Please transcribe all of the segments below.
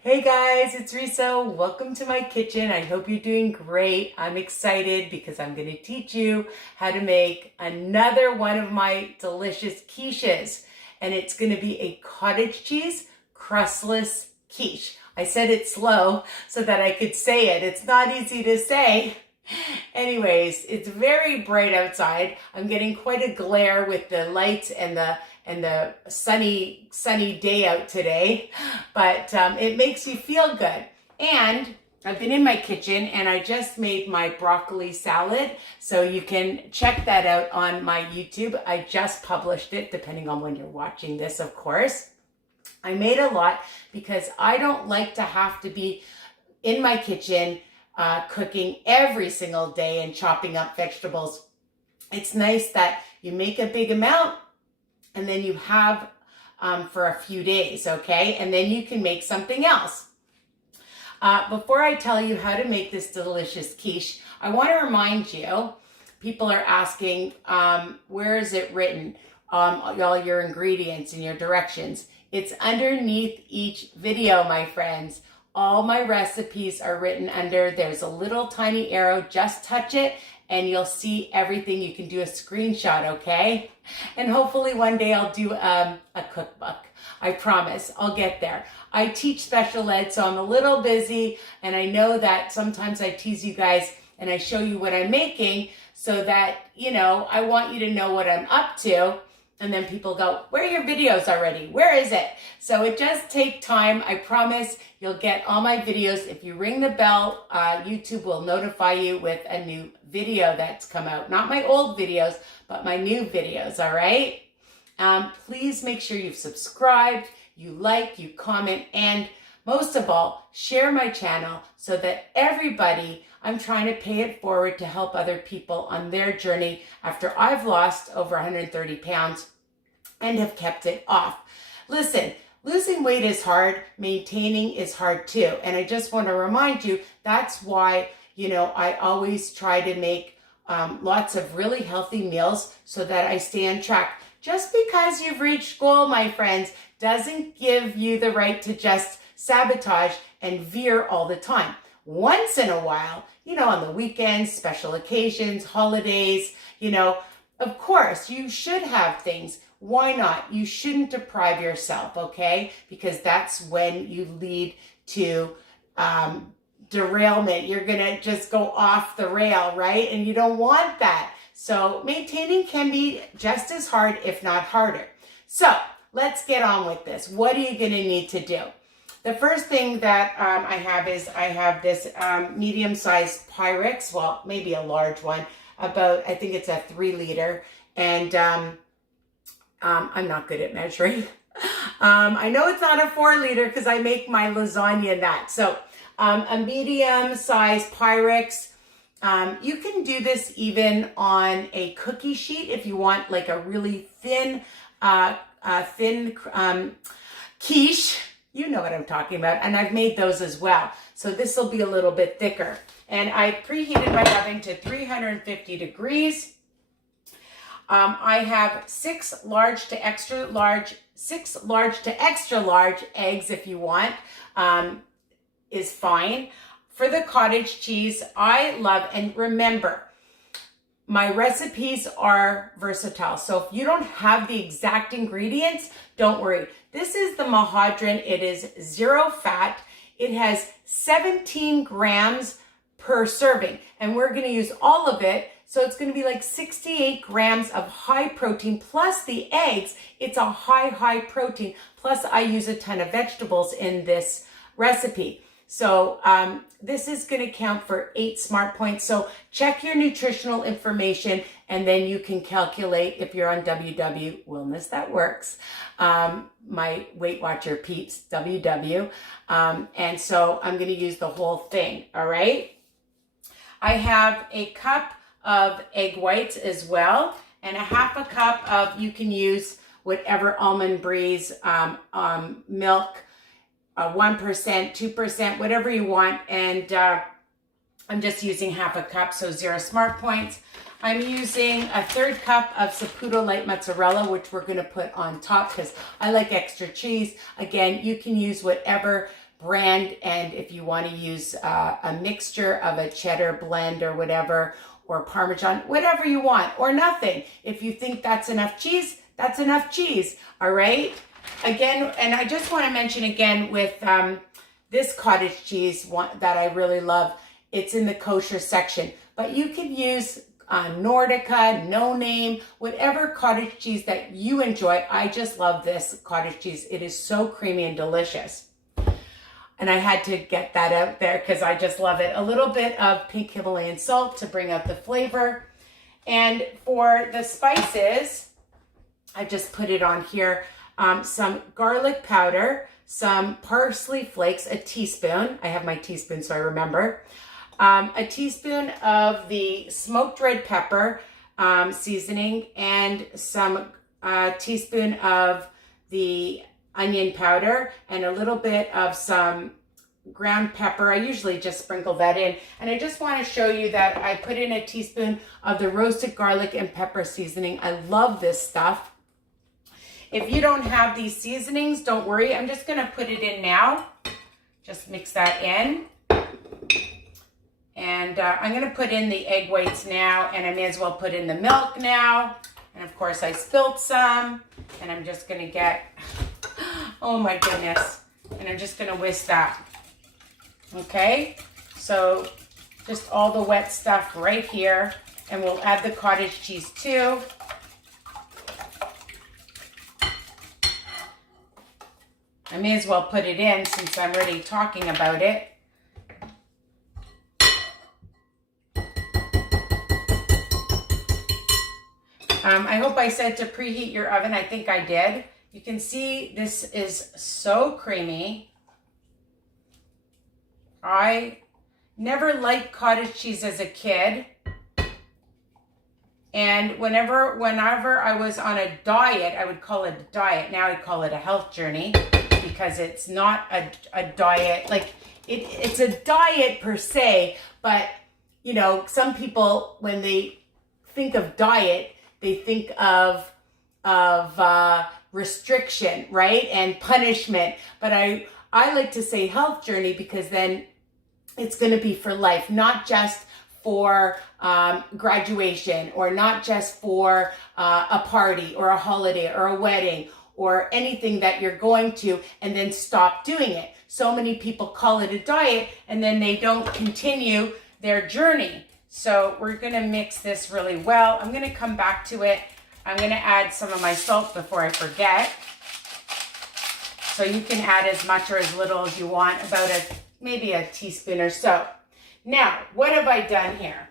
Hey guys, it's Risa. Welcome to my kitchen. I hope you're doing great. I'm excited because I'm going to teach you how to make another one of my delicious quiches. And it's going to be a cottage cheese crustless quiche. I said it slow so that I could say it. It's not easy to say. Anyways, it's very bright outside. I'm getting quite a glare with the lights and the sunny day out today, but it makes you feel good. And I've been in my kitchen and I just made my broccoli salad, so you can check that out on my YouTube. I just published it, depending on when you're watching this, of course. I made a lot because I don't like to have to be in my kitchen cooking every single day and chopping up vegetables. It's nice that you make a big amount and then you have for a few days, okay? And then you can make something else. Before I tell you how to make this delicious quiche, I want to remind you, people are asking, where is it written? All your ingredients and your directions. It's underneath each video, my friends. All my recipes are written under. There's a little tiny arrow. Just touch it and you'll see everything. You can do a screenshot, okay? And hopefully one day I'll do a cookbook. I promise I'll get there. I teach special ed, so I'm a little busy, and I know that sometimes I tease you guys and I show you what I'm making so that, you know, I want you to know what I'm up to. And then people go, where are your videos already? Where is it? So it does take time. I promise you'll get all my videos. If you ring the bell, YouTube will notify you with a new video that's come out. Not my old videos, but my new videos, all right? Please make sure you've subscribed, you like, you comment, and most of all, share my channel so that everybody, I'm trying to pay it forward to help other people on their journey after I've lost over 130 pounds and have kept it off. Listen, losing weight is hard, maintaining is hard too. And I just want to remind you, that's why, you know, I always try to make lots of really healthy meals so that I stay on track. Just because you've reached goal, my friends, doesn't give you the right to just sabotage and veer all the time. Once in a while, you know, on the weekends, special occasions, holidays, you know, of course, you should have things. Why not? You shouldn't deprive yourself, okay? Because that's when you lead to derailment. You're going to just go off the rail, right? And you don't want that. So maintaining can be just as hard, if not harder. So let's get on with this. What are you going to need to do? The first thing that I have this medium-sized pyrex, well, maybe a large one, I think it's a 3 liter, and I'm not good at measuring. I know it's not a 4 liter because I make my lasagna in that. So a medium-sized pyrex. You can do this even on a cookie sheet if you want like a really thin quiche. You know what I'm talking about. And I've made those as well. So this will be a little bit thicker. And I preheated my oven to 350 degrees. I have 6 large to extra large eggs if you want, is fine. For the cottage cheese, I love, and remember, my recipes are versatile. So if you don't have the exact ingredients, don't worry. This is the Mehadrin. It is 0 fat. It has 17 grams per serving, and we're going to use all of it. So it's going to be like 68 grams of high protein plus the eggs. It's a high protein. Plus I use a ton of vegetables in this recipe. So this is going to count for 8 smart points. So check your nutritional information and then you can calculate if you're on WW Wellness That Works. My Weight Watcher peeps, WW. And so I'm going to use the whole thing. All right. I have a cup of egg whites as well, and a half a cup of, you can use whatever almond breeze, milk, 1%, 2%, whatever you want. And I'm just using half a cup, so 0 smart points. I'm using a 1/3 cup of Saputo light mozzarella, which we're going to put on top because I like extra cheese. Again, you can use whatever brand, and if you want to use a mixture of a cheddar blend or whatever, or Parmesan, whatever you want, or nothing. If you think that's enough cheese, that's enough cheese, all right? Again, and I just want to mention again with this cottage cheese that I really love, it's in the kosher section, but you can use Nordica, No Name, whatever cottage cheese that you enjoy. I just love this cottage cheese. It is so creamy and delicious. And I had to get that out there because I just love it. A little bit of pink Himalayan salt to bring out the flavor. And for the spices, I just put it on here. Some garlic powder, some parsley flakes, a teaspoon. I have my teaspoon so I remember. A teaspoon of the smoked red pepper seasoning, and some teaspoon of the onion powder, and a little bit of some ground pepper. I usually just sprinkle that in. And I just want to show you that I put in a teaspoon of the roasted garlic and pepper seasoning. I love this stuff. If you don't have these seasonings, don't worry. I'm just going to put it in now. Just mix that in. And I'm going to put in the egg whites now, and I may as well put in the milk now. And of course I spilled some, and I'm just going to get, oh my goodness. And I'm just going to whisk that. Okay, so just all the wet stuff right here, and we'll add the cottage cheese too. I may as well put it in since I'm already talking about it. I hope I said to preheat your oven. I think I did. You can see this is so creamy. I never liked cottage cheese as a kid. And whenever I was on a diet, I would call it a diet. Now I call it a health journey because it's not a diet. Like it's a diet per se, but you know, some people, when they think of diet, they think of restriction, right? And punishment. But I like to say health journey because then it's going to be for life, not just for graduation, or not just for a party or a holiday or a wedding or anything that you're going to and then stop doing it. So many people call it a diet and then they don't continue their journey. So we're going to mix this really well. I'm going to come back to it. I'm going to add some of my salt before I forget. So you can add as much or as little as you want, about maybe a teaspoon or so. Now, what have I done here?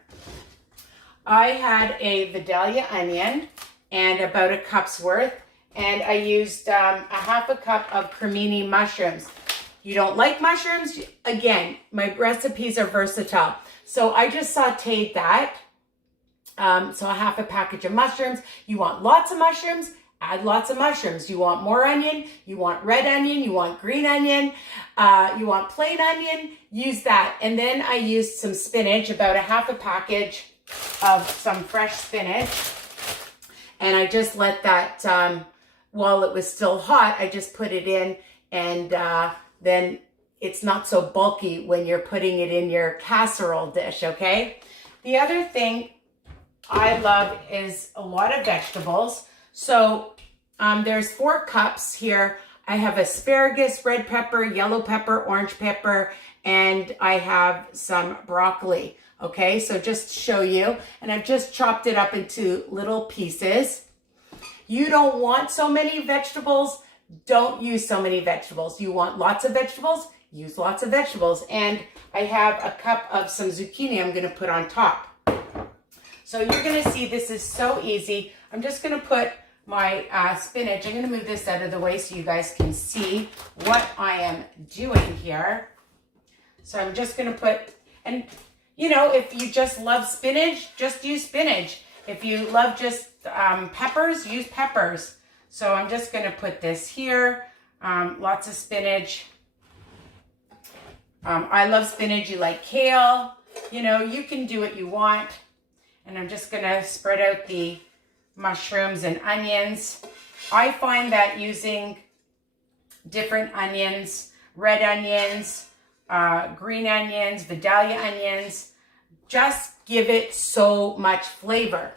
I had a vidalia onion and about a cup's worth, and I used a half a cup of cremini mushrooms. You don't like mushrooms? Again, my recipes are versatile. So I just sauteed that. So a half a package of mushrooms. You want lots of mushrooms? Add lots of mushrooms. You want more onion? You want red onion? You want green onion? You want plain onion? Use that. And then I used some spinach, about a half a package of some fresh spinach. And I just let that, while it was still hot, I just put it in, and then it's not so bulky when you're putting it in your casserole dish, okay? The other thing I love is a lot of vegetables. So there's 4 cups here. I have asparagus, red pepper, yellow pepper, orange pepper, and I have some broccoli. Okay, so just to show you, and I've just chopped it up into little pieces. You don't want so many vegetables, don't use so many vegetables. You want lots of vegetables, use lots of vegetables. And I have a cup of some zucchini I'm gonna put on top. So you're gonna see this is so easy. I'm just gonna put my spinach. I'm gonna move this out of the way so you guys can see what I am doing here. So I'm just gonna put, and you know, if you just love spinach, just use spinach. If you love just peppers, use peppers. So I'm just gonna put this here, lots of spinach. I love spinach, you like kale. You know, you can do what you want. And I'm just gonna spread out the mushrooms and onions. I find that using different onions, red onions, green onions, vidalia onions. Just give it so much flavor.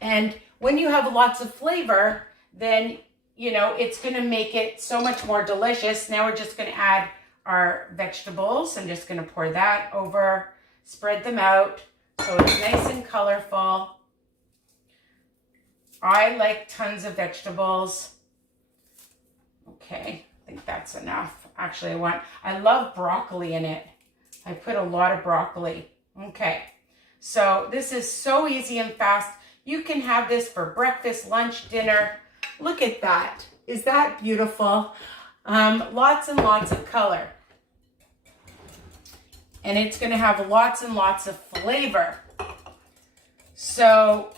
And when you have lots of flavor, then, you know, it's going to make it so much more delicious. Now we're just going to add our vegetables. I'm just going to pour that over, spread them out so it's nice and colorful. I like tons of vegetables. Okay, I think that's enough. Actually, I love broccoli in it. I put a lot of broccoli. Okay, so this is so easy and fast. You can have this for breakfast, lunch, dinner. Look at that. Is that beautiful? Lots and lots of color. And it's going to have lots and lots of flavor. So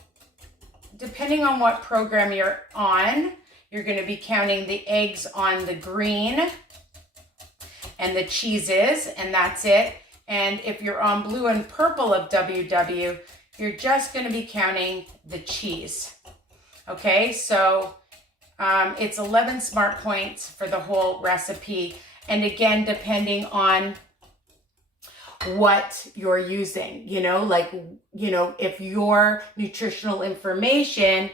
depending on what program you're on, you're going to be counting the eggs on the green and the cheeses, and that's it. And if you're on blue and purple of WW, you're just going to be counting the cheese. Okay, so it's 11 smart points for the whole recipe. And again, depending on what you're using, you know, like, you know, if your nutritional information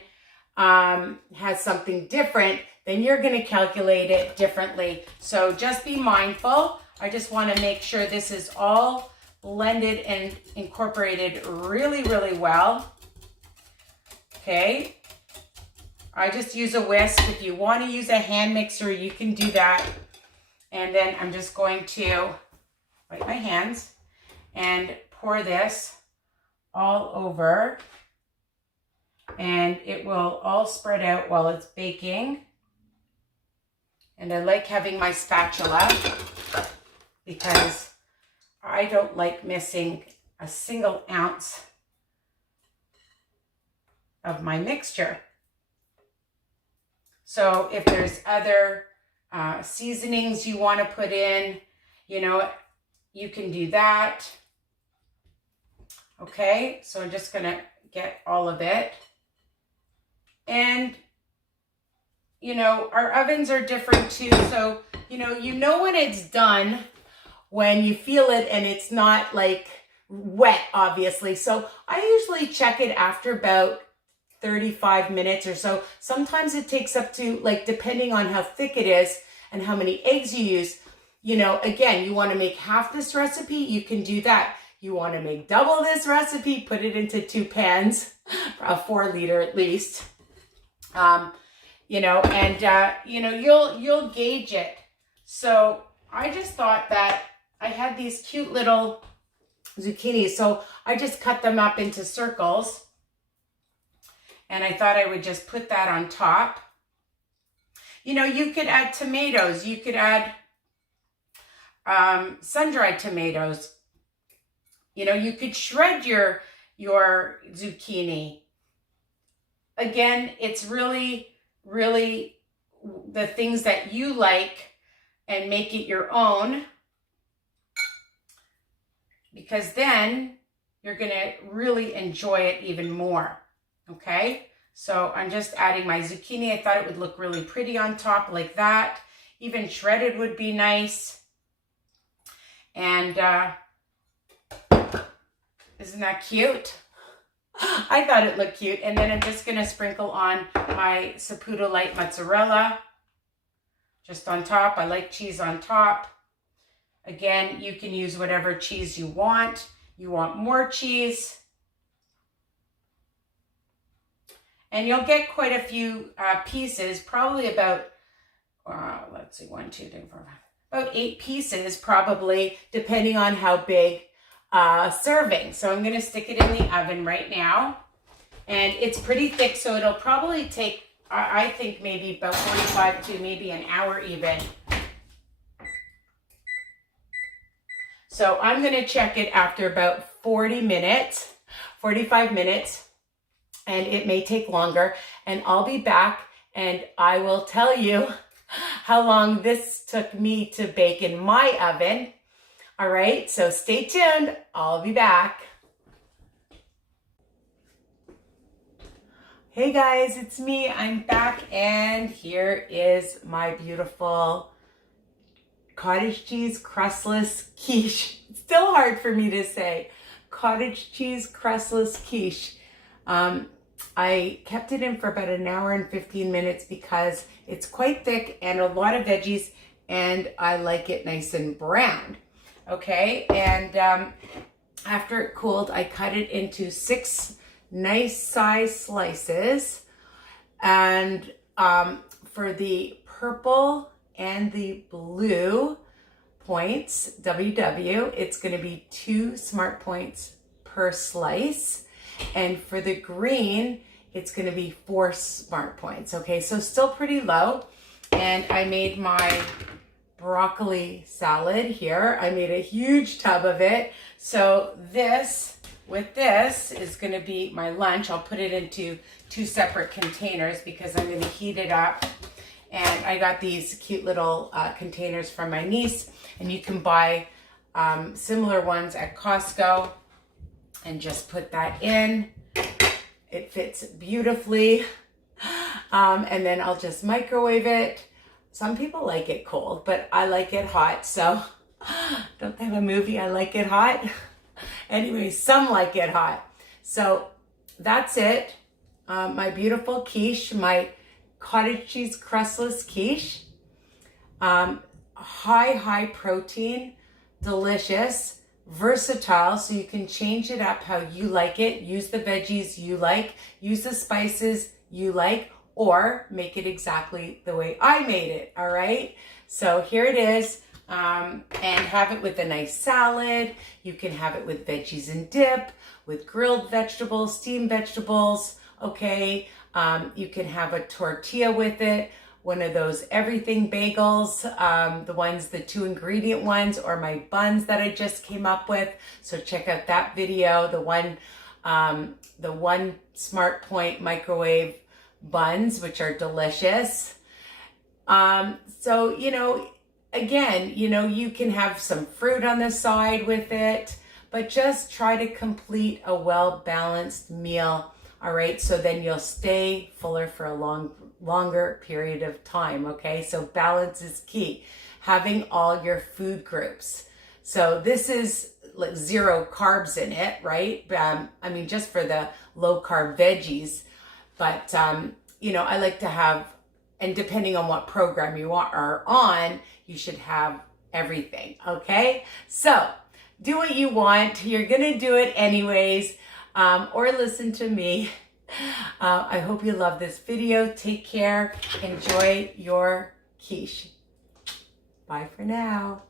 has something different, then you're going to calculate it differently. So just be mindful. I just want to make sure this is all blended and incorporated really, really well. Okay. I just use a whisk. If you want to use a hand mixer, you can do that. And then I'm just going to wipe my hands and pour this all over. And it will all spread out while it's baking. And I like having my spatula because I don't like missing a single ounce of my mixture. So if there's other seasonings you want to put in, you know, you can do that. Okay, so I'm just going to get all of it. And, you know, our ovens are different too. So, you know when it's done, when you feel it and it's not like wet, obviously. So I usually check it after about 35 minutes or so. Sometimes it takes up to, like, depending on how thick it is and how many eggs you use, you know, again, you want to make half this recipe, you can do that. You want to make double this recipe, put it into 2 pans, a 4 liter at least. You know, and, you know, you'll gauge it. So I just thought that I had these cute little zucchinis. So I just cut them up into circles. And I thought I would just put that on top. You know, you could add tomatoes. You could add sun-dried tomatoes. You know, you could shred your zucchini. Again, it's really, really the things that you like and make it your own. Because then you're going to really enjoy it even more. Okay, so I'm just adding my zucchini. I thought it would look really pretty on top like that. Even shredded would be nice. And isn't that cute? I thought it looked cute. And then I'm just going to sprinkle on my Saputo light mozzarella just on top. I like cheese on top. Again, you can use whatever cheese you want. You want more cheese. And you'll get quite a few pieces, probably about, let's see, 1, 2, 3, 4, 5, about 8 pieces probably, depending on how big serving. So I'm going to stick it in the oven right now. And it's pretty thick, so it'll probably take, I think, maybe about 45 to maybe an hour even. So I'm going to check it after about 40 minutes, 45 minutes. And it may take longer, and I'll be back and I will tell you how long this took me to bake in my oven. All right, so stay tuned. I'll be back. Hey guys, it's me. I'm back, and here is my beautiful cottage cheese crustless quiche. It's still hard for me to say. Cottage cheese crustless quiche. I kept it in for about an hour and 15 minutes because it's quite thick and a lot of veggies, and I like it nice and browned. Okay, and after it cooled, I cut it into 6 nice size slices. And for the purple and the blue points, WW, it's going to be 2 smart points per slice. And for the green, it's going to be 4 smart points. Okay, so still pretty low. And I made my broccoli salad here. I made a huge tub of it. So this is going to be my lunch. I'll put it into 2 separate containers because I'm going to heat it up. And I got these cute little containers from my niece, and you can buy similar ones at Costco, and just put that in. It fits beautifully. And then I'll just microwave it. Some people like it cold, but I like it hot. So don't they have a movie, I Like It Hot? Anyway, some like it hot. So that's it. My beautiful quiche, my cottage cheese crustless quiche. High protein, delicious, versatile, so you can change it up how you like it. Use the veggies you like, use the spices you like, or make it exactly the way I made it, all right? So here it is, and have it with a nice salad. You can have it with veggies and dip, with grilled vegetables, steamed vegetables, okay? You can have a tortilla with it, one of those everything bagels, the 2 ingredient ones, or my buns that I just came up with. So check out that video, the one Smart Point microwave buns, which are delicious. So, again, you can have some fruit on the side with it, but just try to complete a well-balanced meal. All right, so then you'll stay fuller for a longer period of time, okay? So balance is key. Having all your food groups. So this is like 0 carbs in it, right? Just for the low carb veggies. But, I like to have, and depending on what program you are on, you should have everything, okay? So do what you want. You're gonna do it anyways. Or listen to me. I hope you love this video. Take care. Enjoy your quiche. Bye for now.